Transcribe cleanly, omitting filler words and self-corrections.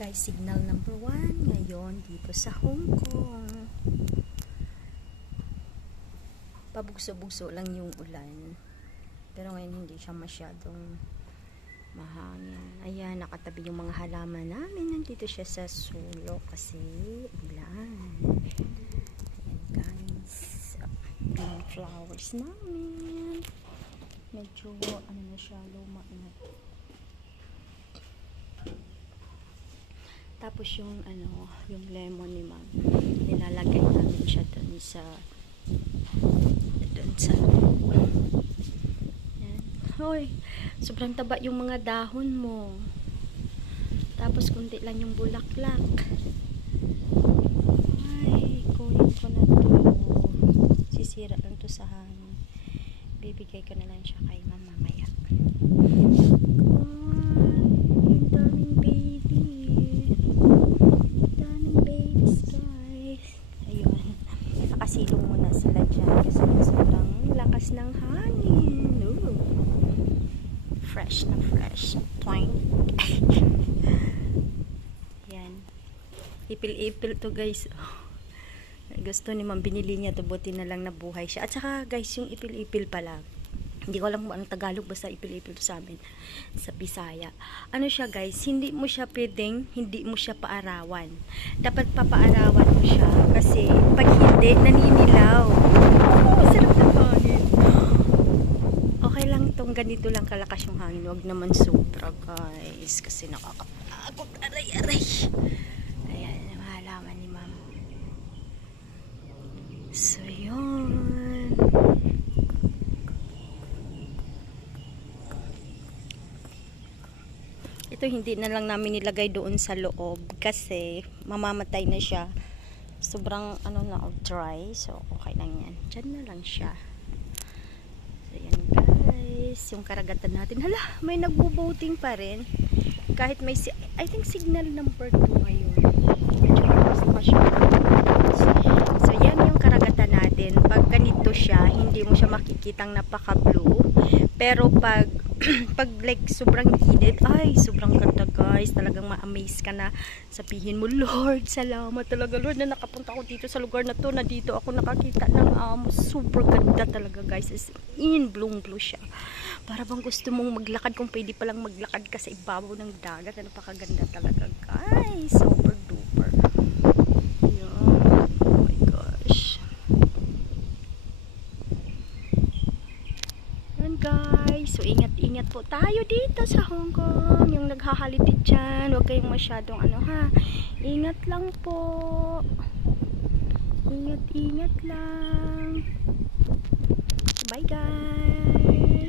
Guys, signal number 1 ngayon dito sa Hong Kong. Pabugso-bugso lang yung ulan. Pero ngayon hindi siya masyadong mahangin. Ayan, nakatabi yung mga halaman namin. Nandito siya sa sulok kasi ulan. Ayan guys. Yung flowers namin. Medyo ano na siya, luma na. Tapos yung ano, yung lemon ni ma'am, nilalagay namin siya dun sa yan. Hoy, sobrang taba yung mga dahon mo. Tapos kunti lang yung bulaklak. Ay, kunin ko na to. Sisira lang to sa hangin. Bibigay ko na lang siya kay ma'am mamaya. Nakasilong muna sila dyan kasi sobrang lakas ng hangin. Ooh. Fresh na fresh. Twang. Yan. Ipil-ipil to guys. Gusto ni ma'am, binili niya to, buti na lang nabuhay siya. At saka guys, yung ipil-ipil pala, hindi ko alam kung anong Tagalog, basta ipil-ipil to sa amin sa Bisaya. Ano siya guys, hindi mo siya pwedeng, hindi mo siya paarawan. Dapat papaarawan mo siya kasi pag hindi, naninilaw. Oh, sarap ng hangin. Okay lang itong ganito lang kalakas yung hangin, wag naman sobra guys kasi nakakatakot. Aray. Ayan, mahalaman ni ma'am. So yun. Ito hindi na lang namin nilagay doon sa loob kasi mamamatay na siya. Sobrang ano na, dry. So okay lang yan. Diyan na lang siya. So yan guys. Yung karagatan natin. Hala, may nagbo-boating pa rin. Kahit may, I think signal number 2 ngayon. So yan yung karagatan natin. Pag ganito siya, hindi mo siya makikitang napaka-blue. Pero pag like sobrang init, ay sobrang ganda guys, talagang ma-amaze ka na, sabihin mo Lord, salamat talaga Lord na nakapunta ako dito sa lugar na to, na dito ako nakakita ng super ganda talaga guys, as in blue siya, para bang gusto mong maglakad kung pwede palang maglakad ka sa ibabaw ng dagat. Napakaganda talaga guys, super duper. Oh my gosh. Yan guys, so ingat po tayo dito sa Hong Kong. Yung naghahalitid dyan, huwag kayong masyadong ano ha, ingat lang po, ingat lang. Bye guys.